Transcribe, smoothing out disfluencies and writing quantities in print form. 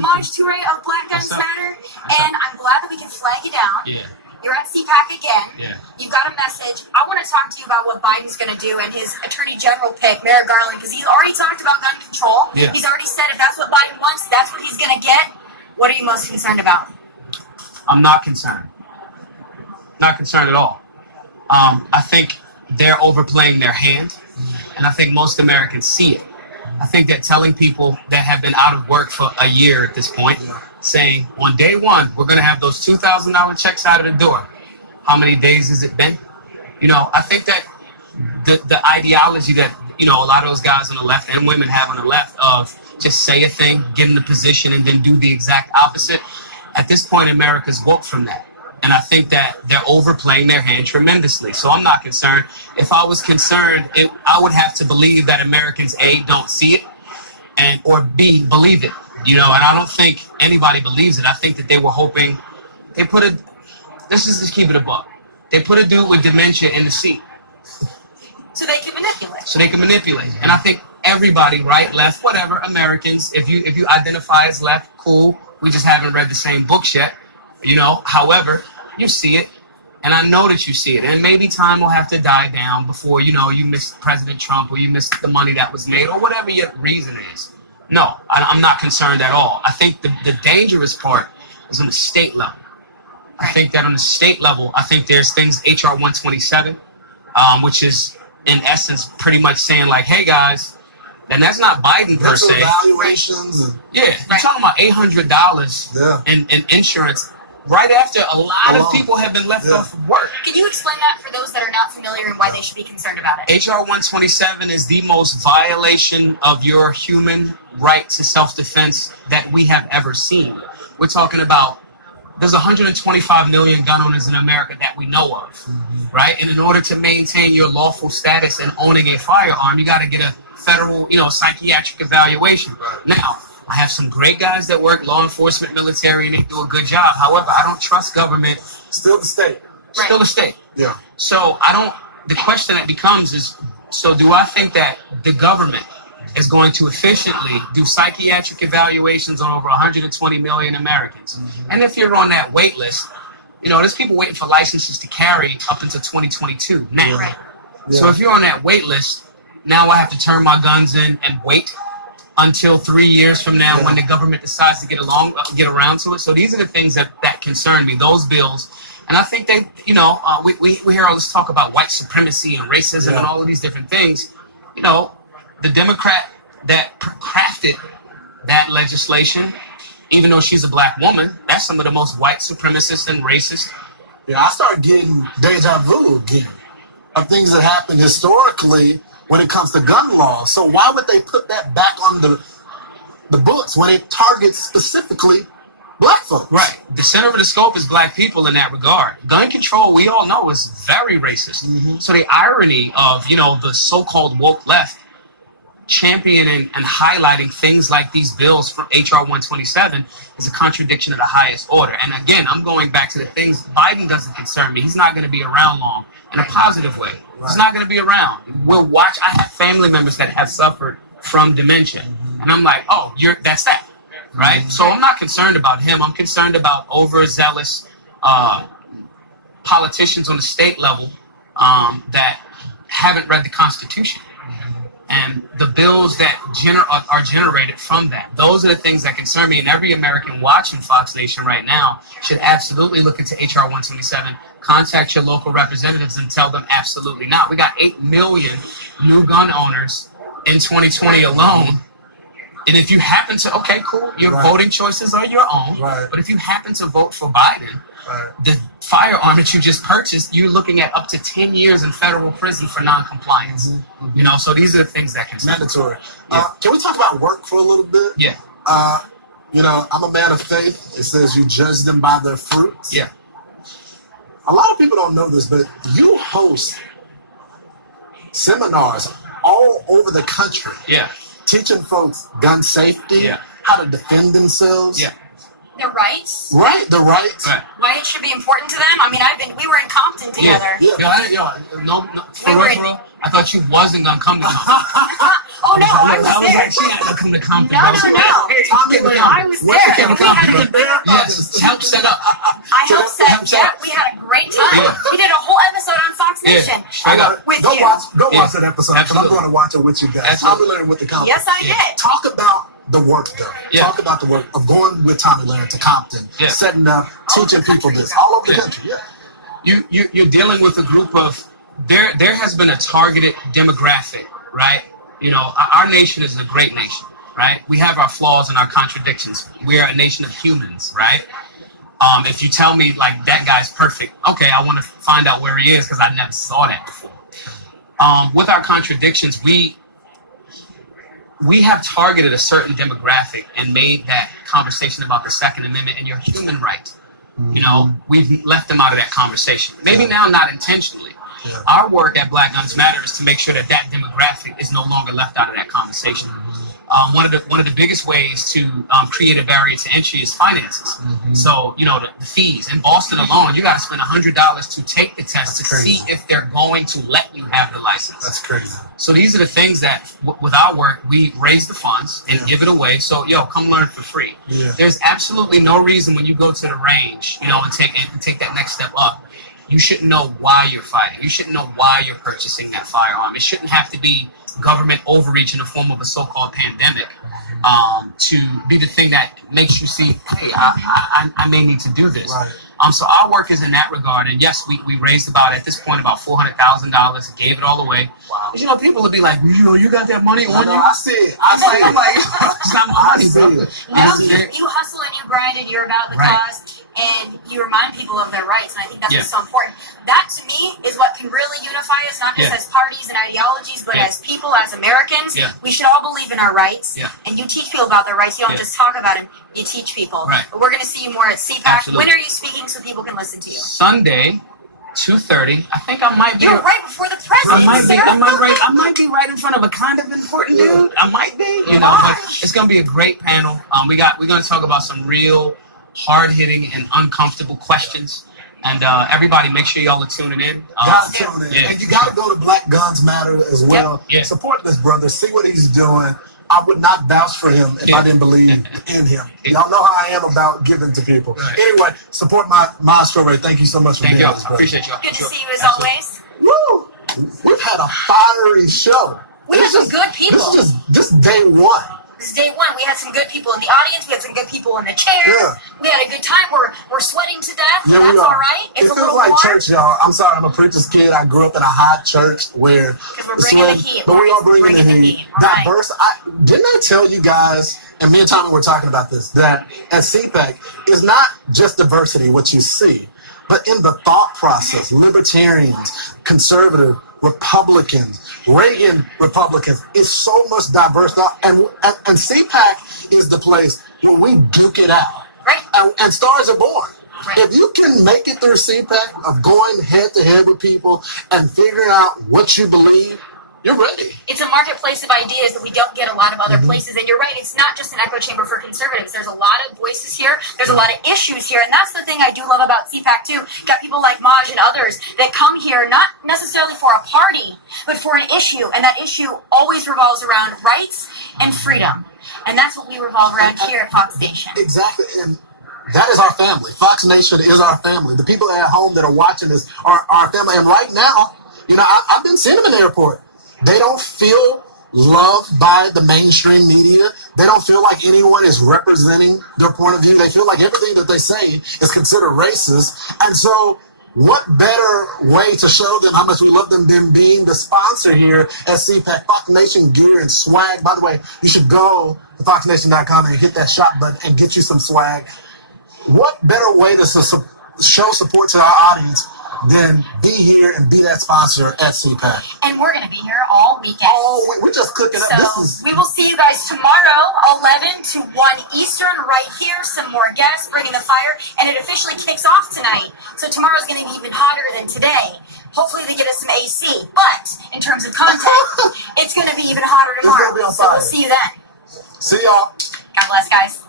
Maj Toure of Black Lives Matter, and I'm glad that we can flag you down. Yeah. You're at CPAC again. Yeah. You've got a message. I want to talk to you about what Biden's going to do and his Attorney General pick, Merrick Garland, because he's already talked about gun control. Yeah. He's already said if that's what Biden wants, that's what he's going to get. What are you most concerned about? I'm not concerned. Not concerned at all. I think they're overplaying their hand, and I think most Americans see it. I think that telling people that have been out of work for a year at this point, saying on day one, we're going to have those $2,000 checks out of the door. How many days has it been? You know, I think that the ideology that, you know, a lot of those guys on the left and women have on the left of just say a thing, get in the position, and then do the exact opposite. At this point, America's woke from that. And I think that they're overplaying their hand tremendously. So I'm not concerned. If I was concerned, I would have to believe that Americans, A, don't see it, or B, believe it. You know, and I don't think anybody believes it. I think that they were hoping, let's just keep it a buck. They put a dude with dementia in the seat. So they can manipulate. And I think everybody, right, left, whatever, Americans, if you identify as left, cool. We just haven't read the same books yet. You know, however, you see it, and I know that you see it, and maybe time will have to die down before, you know, you miss President Trump or you miss the money that was made or whatever your reason is. No, I'm not concerned at all. I think the dangerous part is on the state level. I think that on the state level, I think there's things, HR 127, which is in essence pretty much saying like, hey guys, and that's not Biden per se. Evaluations. Yeah, you're talking about $800 in insurance right after a lot of people have been left off of work. Can you explain that for those that are not familiar and why they should be concerned about it? HR 127 is the most violation of your human right to self-defense that we have ever seen. We're talking about there's 125 million gun owners in America that we know of, right? And in order to maintain your lawful status in owning a firearm, you got to get a federal, you know, psychiatric evaluation. Now, I have some great guys that work law enforcement, military, and they do a good job. However, I don't trust government. Still the state. Still the state. Yeah. So the question that becomes is, so do I think that the government is going to efficiently do psychiatric evaluations on over 120 million Americans? And if you're on that wait list, you know, there's people waiting for licenses to carry up until 2022 now. So if you're on that wait list, now I have to turn my guns in and wait until 3 years from now when the government decides to get around to it. So these are the things that concern me, those bills. And I think they, you know, we hear all this talk about white supremacy and racism and all of these different things. You know, the Democrat that crafted that legislation, even though she's a black woman, that's some of the most white supremacist and racist. Yeah, I start getting deja vu again of things that happened historically when it comes to gun law. So why would they put that back on the books when it targets specifically black folks? Right. The center of the scope is black people in that regard. Gun control, we all know, is very racist. So the irony of, you know, the so-called woke left championing and highlighting things like these bills from HR 127 is a contradiction of the highest order. And again, I'm going back to the things, Biden doesn't concern me. He's not going to be around long in a positive way. He's not going to be around. We'll watch. I have family members that have suffered from dementia. And I'm like, oh, that's that, right? So I'm not concerned about him. I'm concerned about overzealous politicians on the state level that haven't read the Constitution. And the bills that are generated from that. Those are the things that concern me. And every American watching Fox Nation right now should absolutely look into HR 127. Contact your local representatives and tell them absolutely not. We got 8 million new gun owners in 2020 alone. And if you happen to, okay, cool, your voting choices are your own. But if you happen to vote for Biden, the firearm that you just purchased, you're looking at up to 10 years in federal prison for non-compliance. You know, so these are the things that concern. Mandatory. Can we talk about work for a little bit? Yeah. You know, I'm a man of faith. It says you judge them by their fruits. Yeah. A lot of people don't know this, but you host seminars all over the country. Yeah. Teaching folks gun safety, how to defend themselves. Their rights. Right, the rights. Why it should be important to them. I mean, we were in Compton together. No, for real. I thought you wasn't gonna come to Compton. Oh no, I was there. Like, she had to come to Compton. No. Tommy, I was Yeah, we had yes, help set up. I helped set. Yeah, we had a great time. Yeah. We did a whole episode on Fox Nation. Straight up. With Go you. watch that episode. 'Cause I'm Absolutely. going to watch it with you guys. Absolutely. Tommy Lahren with the Compton. Yes, I did. Talk about the work though. Yeah. Talk about the work of going with Tommy Lahren to Compton, Yeah. setting up, teaching people this all over the country. Yeah. You're dealing with a group of there has been a targeted demographic, right? You know, our nation is a great nation, right? We have our flaws and our contradictions. We are a nation of humans, right? If you tell me like that guy's perfect, okay, I want to find out where he is because I never saw that before. With our contradictions, we have targeted a certain demographic and made that conversation about the Second Amendment and your human right. You know, we've left them out of that conversation. Maybe now not intentionally. Yeah. Our work at Black Guns Matter is to make sure that demographic is no longer left out of that conversation. One of the biggest ways to create a barrier to entry is finances. So, you know, the fees. In Boston alone, you got to spend $100 to take the test to crazy. see if they're going to let you have the license. That's crazy. So these are the things that, with our work, we raise the funds and give it away. So, come learn for free. Yeah. There's absolutely no reason when you go to the range, you know, and take that next step up, you shouldn't know why you're fighting. You shouldn't know why you're purchasing that firearm. It shouldn't have to be government overreach in the form of a so-called pandemic to be the thing that makes you see, hey, I may need to do this. Right. So our work is in that regard. And yes, we raised at this point, about $400,000, gave it all away. Wow. You know, people would be like, you got that money on you? I see it. I see I'm it. like, it's not my money, bro. You hustle and you grind and you're about the Right. cause and you remind people of their rights, and I think that's Yeah. what's so important. That to me is what can really unify us, not just Yeah. as parties and ideologies, but Yeah. as people, as Americans. Yeah. We should all believe in our rights. Yeah. And you teach people about their rights. You don't Yeah. just talk about them. You teach people. Right. But we're going to see you more at CPAC. Absolutely. When are you speaking so people can listen to you? Sunday, 2:30. I think I might be. You're right before the president. I might be. Sarah. I might be right in front of a kind of important dude. I might be. You know, but it's gonna be a great panel. We're gonna talk about some real hard-hitting and uncomfortable questions. And everybody, make sure y'all are tuning in. Gotta tune in. Yeah. And you gotta go to Black Guns Matter as well. Yeah. Support this brother. See what he's doing. I would not vouch for him if I didn't believe in him. Y'all know how I am about giving to people. Right. Anyway, support Maj Toure. Thank you so much for Thank being y'all. with us, I brother. appreciate y'all. Good to see you as Absolutely. always. Woo! We've had a fiery show. We have some good people. This day one. This is day one. We had some good people in the audience. We had some good people in the chair. Yeah. We had a good time. We're sweating to death. Yeah, That's we are. all right. It's It a feels little like warm. church, y'all. I'm sorry, I'm a preacher's kid. I grew up in a hot church where Because we're bringing the heat. but we are bringing the heat. All right. Diverse. Didn't I tell you guys? And me and Tommy were talking about this. That at CPAC is not just diversity, what you see, but in the thought process. Libertarians, conservative, Republicans, Reagan Republicans. It's so much diverse now, and CPAC is the place where we duke it out. Right. And stars are born. Right. If you can make it through CPAC of going head to head with people and figuring out what you believe, you're ready. It's a marketplace of ideas that we don't get a lot of other places. And you're right, it's not just an echo chamber for conservatives. There's a lot of voices here. There's a lot of issues here. And that's the thing I do love about CPAC too. Got people like Maj and others that come here not necessarily for a party, but for an issue. And that issue always revolves around rights and freedom. And that's what we revolve around here at Fox Station. Exactly. And that is our family. Fox Nation is our family. The people at home that are watching this are our family. And right now, you know, I've been seeing them in the airport. They don't feel loved by the mainstream media. They don't feel like anyone is representing their point of view. They feel like everything that they say is considered racist. And so what better way to show them how much we love them than being the sponsor here at CPAC, Fox Nation gear and swag. By the way, you should go to foxnation.com and hit that shop button and get you some swag. What better way to show support to our audience than be here and be that sponsor at CPAC? And we're going to be here all weekend. Oh, we're just cooking up. So we will see you guys tomorrow, 11 to 1 Eastern, right here. Some more guests bringing the fire, and it officially kicks off tonight. So tomorrow's going to be even hotter than today. Hopefully they get us some AC. But in terms of content, it's going to be even hotter tomorrow. It's gonna be on so fire. we'll see you then. See y'all. God bless, guys.